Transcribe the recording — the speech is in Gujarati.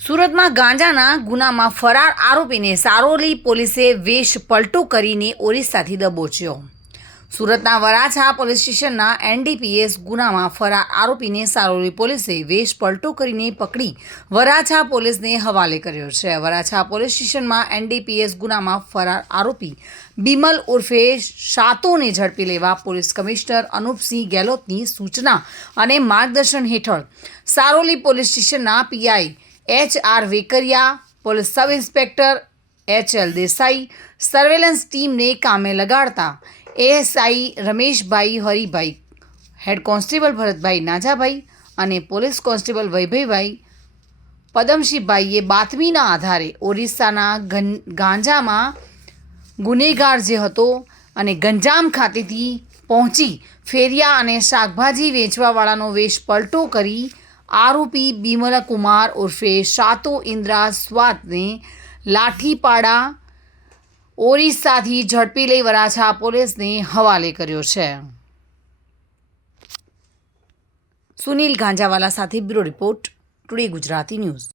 સુરતમાં ગાંજાના ગુનામાં ફરાર આરોપીને સારોલી પોલીસે વેશ પલટો કરીને ઓરિસ્સાથી દબોચ્યો। સુરતના વરાછા પોલીસ સ્ટેશનના એનડીપીએસ ગુનામાં ફરાર આરોપીને સારોલી પોલીસે વેશ પલટો કરીને પકડી વરાછા પોલીસને હવાલે કર્યો છે। વરાછા પોલીસ સ્ટેશનમાં એનડીપીએસ ગુનામાં ફરાર આરોપી બિમલ ઉર્ફે શાતોને ઝડપી લેવા પોલીસ કમિશનર અનુપસિંહ ગેહલોતની સૂચના અને માર્ગદર્શન હેઠળ સારોલી પોલીસ સ્ટેશનના PI HR Vekariya, police sub inspector HL Desai surveillance ટીમને કામે લગાડતા ASI Rameshbhai Haribhai, head constable Bharatbhai Najabhai અને પોલીસ કોન્સ્ટેબલ વૈભવભાઈ પદમશીભાઈએ બાતમીના આધારે ઓરિસ્સાના ગાંજામાં ગુનેગાર જે હતો અને ગંજામ ખાતેથી પહોંચી ફેરિયા અને શાકભાજી વેચવાવાળાનો વેશ પલટો કરી આરોપી બિમલ કુમાર ઉર્ફે શાતો ઇન્દ્રા સ્વાતને લાઠીપાડા ઓરિસ્સાથી ઝડપી લઈ વરાછા પોલીસને હવાલે કર્યો છે। સુનિલ ગાંજાવાલા સાથે bureau report, today Gujarati news.